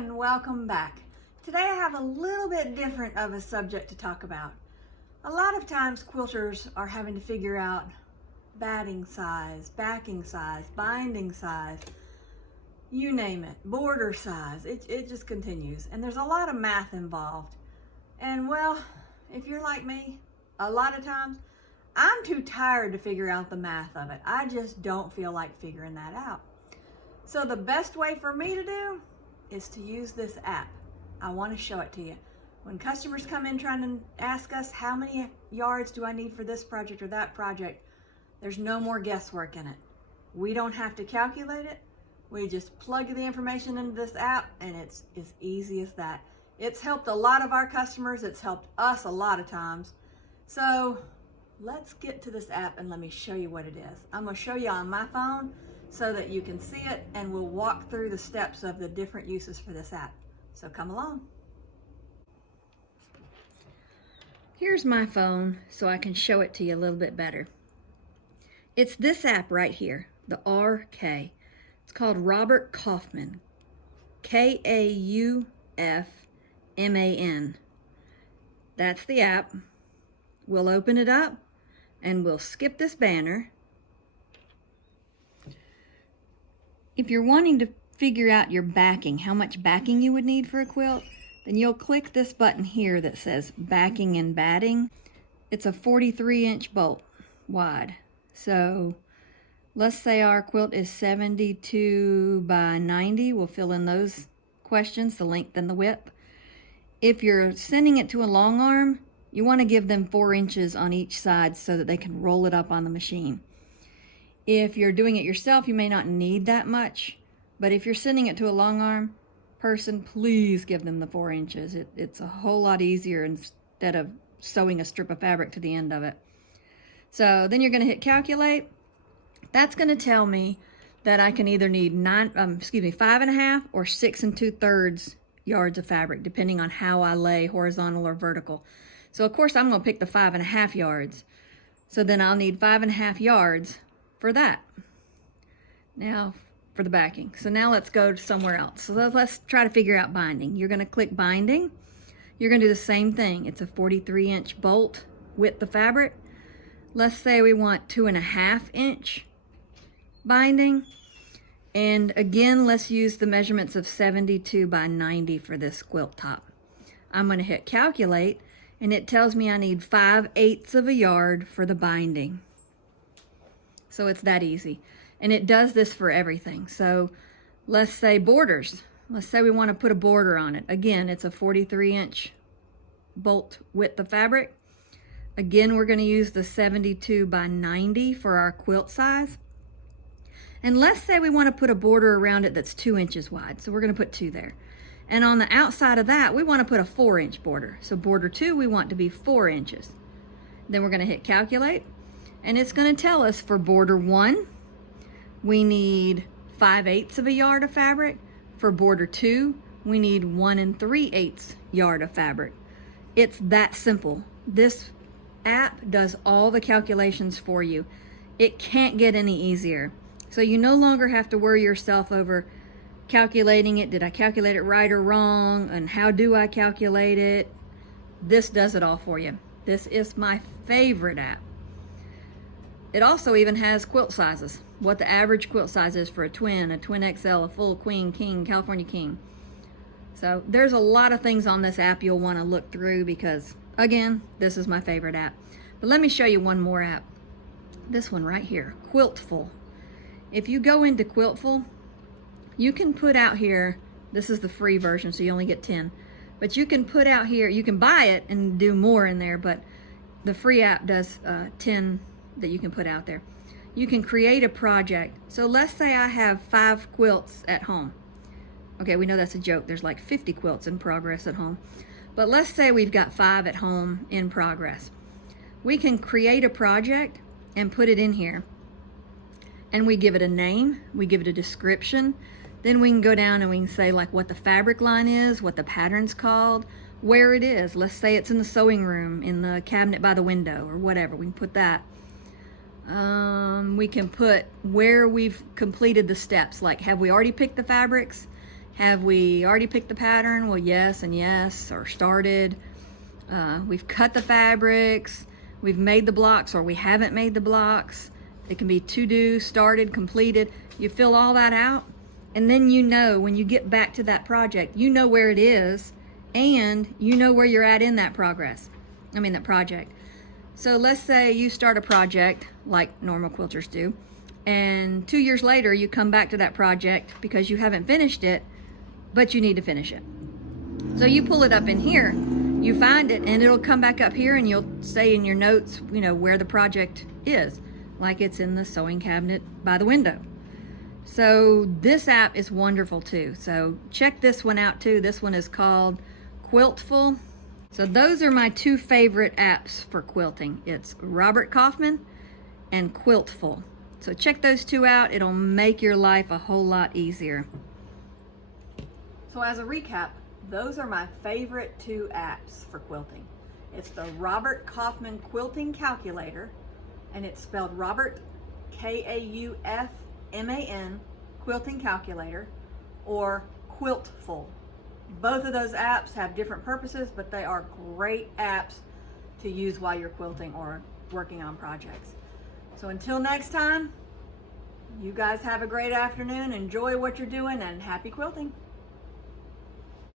and welcome back. Today I have a little bit different of a subject to talk about. A lot of times quilters are having to figure out batting size, backing size, binding size, you name it, border size. It just continues, and there's a lot of math involved. And well, if you're like me, a lot of times I'm too tired to figure out the math of it. I just don't feel like figuring that out. So the best way for me to do is to use this app. I want to show it to you. When customers come in trying to ask us how many yards do I need for this project or that project, there's no more guesswork in it. We don't have to calculate it. We just plug the information into this app, and it's as easy as that. It's helped a lot of our customers. It's helped us a lot of times. So let's get to this app and let me show you what it is. I'm going to show you on my phone so that you can see it, and we'll walk through the steps of the different uses for this app. So come along. Here's my phone so I can show it to you a little bit better. It's this app right here, the RK. It's called Robert Kaufman, Kaufman. That's the app. We'll open it up and we'll skip this banner. If you're wanting to figure out your backing, how much backing you would need for a quilt, then you'll click this button here that says backing and batting. It's a 43-inch bolt wide. So let's say our quilt is 72 by 90. We'll fill in those questions, the length and the width. If you're sending it to a long arm, you want to give them 4 inches on each side so that they can roll it up on the machine. If you're doing it yourself, you may not need that much, but if you're sending it to a long arm person, please give them the 4 inches. It's a whole lot easier instead of sewing a strip of fabric to the end of it. So then you're going to hit calculate. That's going to tell me that I can either need 5.5 or 6 2/3 yards of fabric, depending on how I lay horizontal or vertical. So of course I'm going to pick the 5.5 yards. So then I'll need 5.5 yards for that. Now for the backing. So now let's go somewhere else. So let's try to figure out binding. You're going to click binding. You're going to do the same thing. It's a 43-inch bolt width of fabric. Let's say we want 2.5-inch binding. And again, let's use the measurements of 72 by 90 for this quilt top. I'm going to hit calculate, and it tells me I need 5/8 of a yard for the binding. So it's that easy. And it does this for everything. So let's say borders. Let's say we want to put a border on it. Again, it's a 43-inch bolt width of fabric. Again, we're going to use the 72 by 90 for our quilt size. And let's say we want to put a border around it that's 2 inches wide. So we're going to put 2 there. And on the outside of that, we want to put a 4-inch border. So border 2, we want to be 4 inches. Then we're going to hit calculate. And it's going to tell us for border 1, we need 5/8 of a yard of fabric. For border 2, we need 1 3/8 yard of fabric. It's that simple. This app does all the calculations for you. It can't get any easier. So you no longer have to worry yourself over calculating it. Did I calculate it right or wrong? And how do I calculate it? This does it all for you. This is my favorite app. It also even has quilt sizes, what the average quilt size is for a twin XL, a full queen, king, California king. So there's a lot of things on this app you'll want to look through because, again, this is my favorite app. But let me show you one more app. This one right here, Quiltful. If you go into Quiltful, you can put out here, this is the free version, so you only get 10. But you can put out here, you can buy it and do more in there, but the free app does 10 that you can put out there. You can create a project. So let's say I have 5 quilts at home. Okay, we know that's a joke. There's like 50 quilts in progress at home. But let's say we've got 5 at home in progress. We can create a project and put it in here. And we give it a name, we give it a description. Then we can go down and we can say like what the fabric line is, what the pattern's called, where it is. Let's say it's in the sewing room, in the cabinet by the window, or whatever. We can put that. We can put where we've completed the steps, like have we already picked the fabrics? Have we already picked the pattern? Well, yes and yes, or started. We've cut the fabrics, we've made the blocks, or we haven't made the blocks. It can be to do, started, completed. You fill all that out, and then you know when you get back to that project, you know where it is, and you know where you're at in that that project. So let's say you start a project like normal quilters do, and 2 years later you come back to that project because you haven't finished it, but you need to finish it. So you pull it up in here, you find it, and it'll come back up here, and you'll say in your notes, where the project is, like it's in the sewing cabinet by the window. So this app is wonderful too. So check this one out too. This one is called Quiltful. So those are my 2 favorite apps for quilting. It's Robert Kaufman and Quiltful. So check those 2 out. It'll make your life a whole lot easier. So as a recap, those are my favorite 2 apps for quilting. It's the Robert Kaufman Quilting Calculator, and it's spelled Robert, Kaufman, Quilting Calculator, or Quiltful. Both of those apps have different purposes, but they are great apps to use while you're quilting or working on projects. So until next time, you guys have a great afternoon, enjoy what you're doing, and happy quilting.